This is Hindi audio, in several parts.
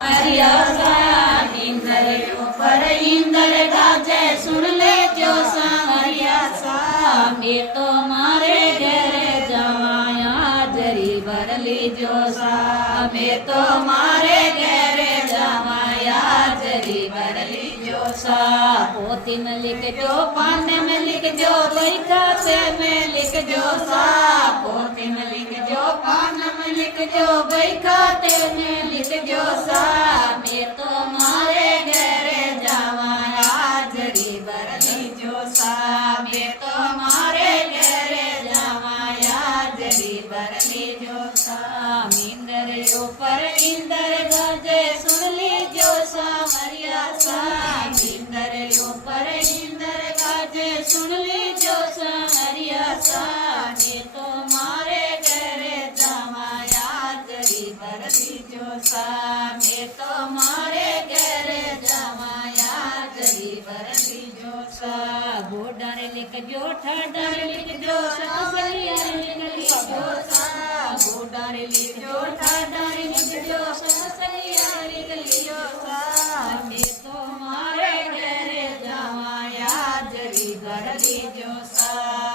हरिया सा इंदर ऊपर इंदर गाजे सुन ले जो सांवरिया सा मैं तो मारे घरे जमाया जरी भरली जो सा मैं तो मारे घरे जमाया जरी भरली जो सा पोती में लिख जो पाने में लिख जो बैठा से में लिख जो सा पोती में लिख जो पाने में लिख जो बैठा ते में लिख जो सा मैं तो मारे घरे जमाया जरी भरली जो सा मैं तो मारे घरे जमाया जरी भरली जो सा इंदर ऊपर इंदर गाजे सुन ली जो सांवरिया सा इंदर ऊपर इंदर गाजे सुन ली जो सांवरिया सा मैं तो मारे घरे जमाया जरी भरली जो सा मैं तो मारे घरे जमाया जरी भरली जो सा गोडारे लिख जो ठाडारे लिख जो सांवरिया लिख जो सा गोडारे लिख जो ठाडारे लिख जो सांवरिया लिख जो सा मैं तो मारे घरे जमाया जरी भरली जो सा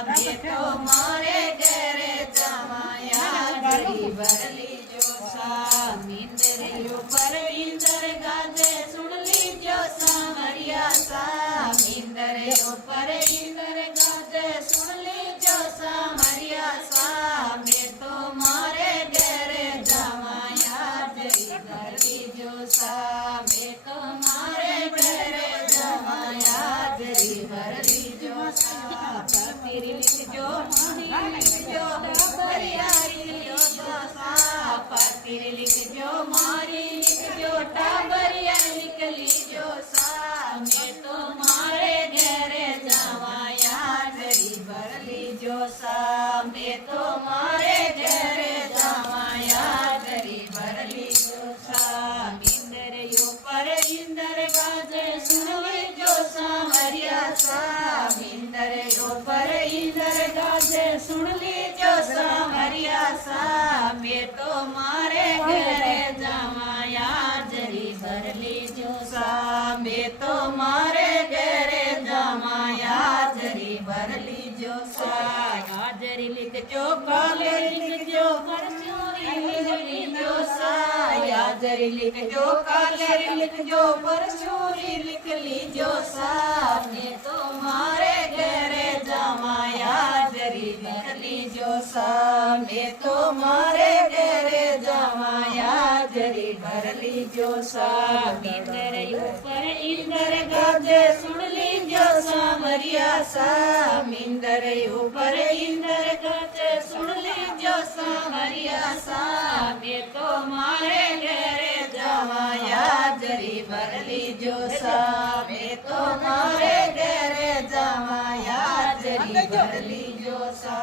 मैं तो मारे घरे जमाया जरी भरली जो सा इंदर ऊपर इंदर गाजे सुन ली जो सांवरिया सा इंदर ऊपर इंदर गाजे सुन ली जो सांवरिया सा मैं तो मारे घरे जमाया जरी भरली जो सा मैं तो मारे घरे जमाया जरी भरली जो सा तेरी लिख जो लिख जो हरियारी जो सा तेरी लिख जो मारी लिख जो टाबरिया लिख ली जो सा मैं तो मारे घरे जमाया जरी भरली जो सा मैं तो मारे घरे जमाया जरी भरली जो सा इंदर ऊपर इंदर गाजे सुन ली जो सांवरिया सा इंदर ऊपर इंदर गाजे सुन ली जो सांवरिया सा मैं तो मारे घरे जमाया जरी भरली जो सा मैं तो मारे घरे जमाया जरी भरली जो सा हाजरी लिख जो काले लिख जो परचूरी लिख ली जो सा हाजरी लिख जो काले लिख जो परचूरी लिख ली जो सा मैं तो मारे घरे जमाया जरी भरली जो सा मैं तो मारे घरे जमाया जरी भरली जो सा इंदर ऊपर इंदर गाजे सुन ली जो सांवरिया सा इंदर ऊपर इंदर गाजे सुन ली जो सांवरिया सा मैं तो मारे घरे जमाया जरी भरली जो सा मैं तो मारे घरे जमाया जरी भरली जो सा